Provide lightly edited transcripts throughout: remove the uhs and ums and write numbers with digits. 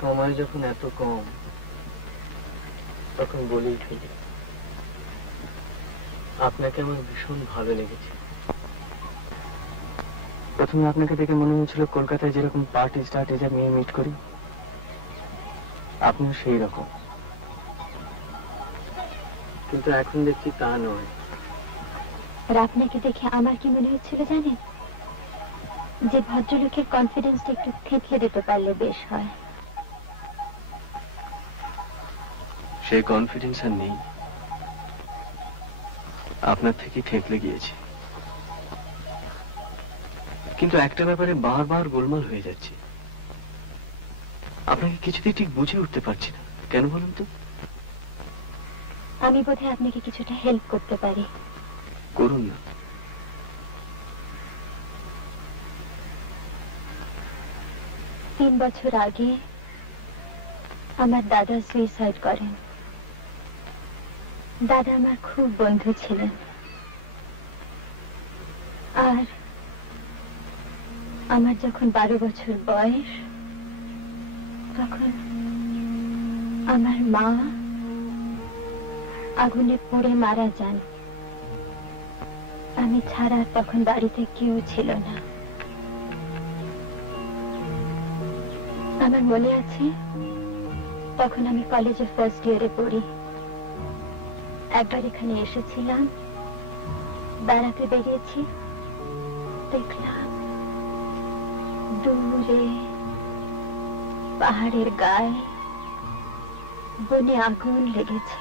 সময় যখন এত কম তখন বলেই ফেলি, আপনাকে আমার ভীষণ ভালো লেগেছে। প্রথমে আপনাকে দেখে মনে হয়েছিল কলকাতায় যেরকম পার্টি স্টার্টিজে মেয়ে মিট করি, আপনিও সেই রকম। কিন্তু এখন দেখছি তা নয়। আর আপনাকে দেখে আমার কি মনে হচ্ছিল জানেন? যে ভদ্রলোকের কনফিডেন্সটা একটু থেতলে দিতে পারলে বেশ হয়। সেই কনফিডেন্স আর নেই, আপনার থেকে ঠেকলে গিয়েছে। কিন্তু একটা ব্যাপারে বারবার গোলমাল হয়ে যাচ্ছে, আপনাকে কিছুতেই ঠিক বুঝে উঠতে পারছি না। কেন বলুন তো? আমি বোধহয় আপনাকে কিছুটা হেল্প করতে পারি। করুন না। তিন বছর আগে আমার দাদা সুইসাইড করেন। দাদা আমার খুব বন্ধু ছিলেন, আর আমার যখন 12 বছর বয়স তখন আমার মা আগুনে পুড়ে মারা যান। আমি ছাড়া তখন বাড়িতে কেউ ছিল না। আমার মনে আছে তখন আমি কলেজে ফার্স্ট ইয়ারে পড়ি। একবার এখানে এসেছিলাম, বেড়াতে বেরিয়েছি, দেখলাম দূরে পাহাড়ের গায়ে বনে আগুন লেগেছে।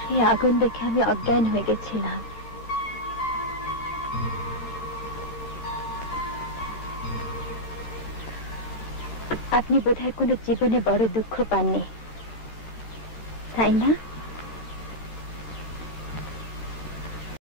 সেই আগুন দেখে আমি অজ্ঞান হয়ে গেছিলাম। আপনি বোধহয় কোনো জীবনে বড় দুঃখ পাননি, তাই না?